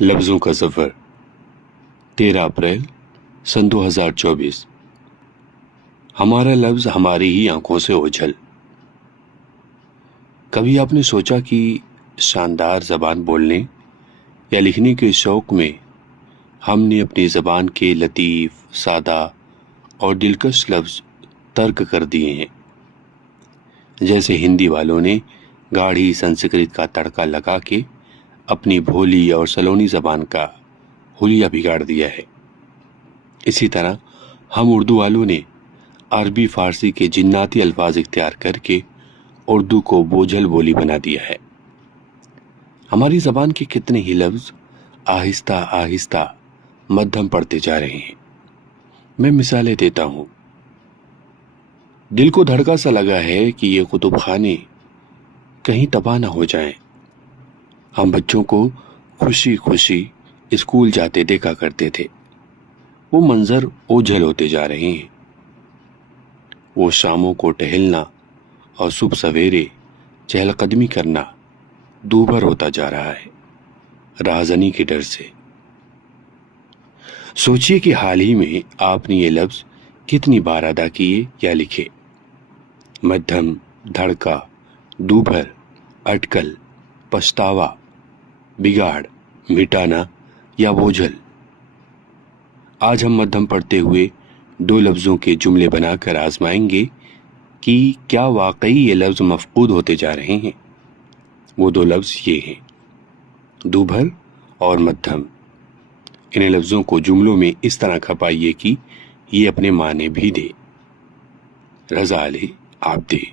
لفظوں کا سفر 13 اپریل سن 2024۔ ہمارا لفظ ہماری ہی آنکھوں سے اوجھل۔ کبھی آپ نے سوچا کہ شاندار زبان بولنے یا لکھنے کے شوق میں ہم نے اپنی زبان کے لطیف، سادہ اور دلکش لفظ ترک کر دیے ہیں؟ جیسے ہندی والوں نے گاڑھی سنسکرت کا تڑکا لگا کے اپنی بھولی اور سلونی زبان کا حلیہ بگاڑ دیا ہے، اسی طرح ہم اردو والوں نے عربی فارسی کے جناتی الفاظ اختیار کر کے اردو کو بوجھل بولی بنا دیا ہے۔ ہماری زبان کے کتنے ہی لفظ آہستہ آہستہ مدھم پڑتے جا رہے ہیں۔ میں مثالیں دیتا ہوں۔ دل کو دھڑکا سا لگا ہے کہ یہ کتب خانے کہیں تباہ نہ ہو جائیں۔ ہم بچوں کو خوشی خوشی اسکول جاتے دیکھا کرتے تھے، وہ منظر اوجھل ہوتے جا رہے ہیں۔ وہ شاموں کو ٹہلنا اور صبح سویرے چہل قدمی کرنا دوبھر ہوتا جا رہا ہے، راہزنی کے ڈر سے۔ سوچئے کہ حال ہی میں آپ نے یہ لفظ کتنی بار ادا کیے یا لکھے۔ مدھم، دھڑکا، دوبھر، اٹکل، پچھتاوا، بگاڑ، مٹانا یا بوجھل۔ آج ہم مدھم پڑھتے ہوئے 2 لفظوں کے جملے بنا کر آزمائیں گے کہ کیا واقعی یہ لفظ مفقود ہوتے جا رہے ہیں۔ وہ 2 لفظ یہ ہیں، دوبھر اور مدھم۔ ان لفظوں کو جملوں میں اس طرح کھپائیے کہ یہ اپنے معنی بھی دے۔ رضا علی عابدی۔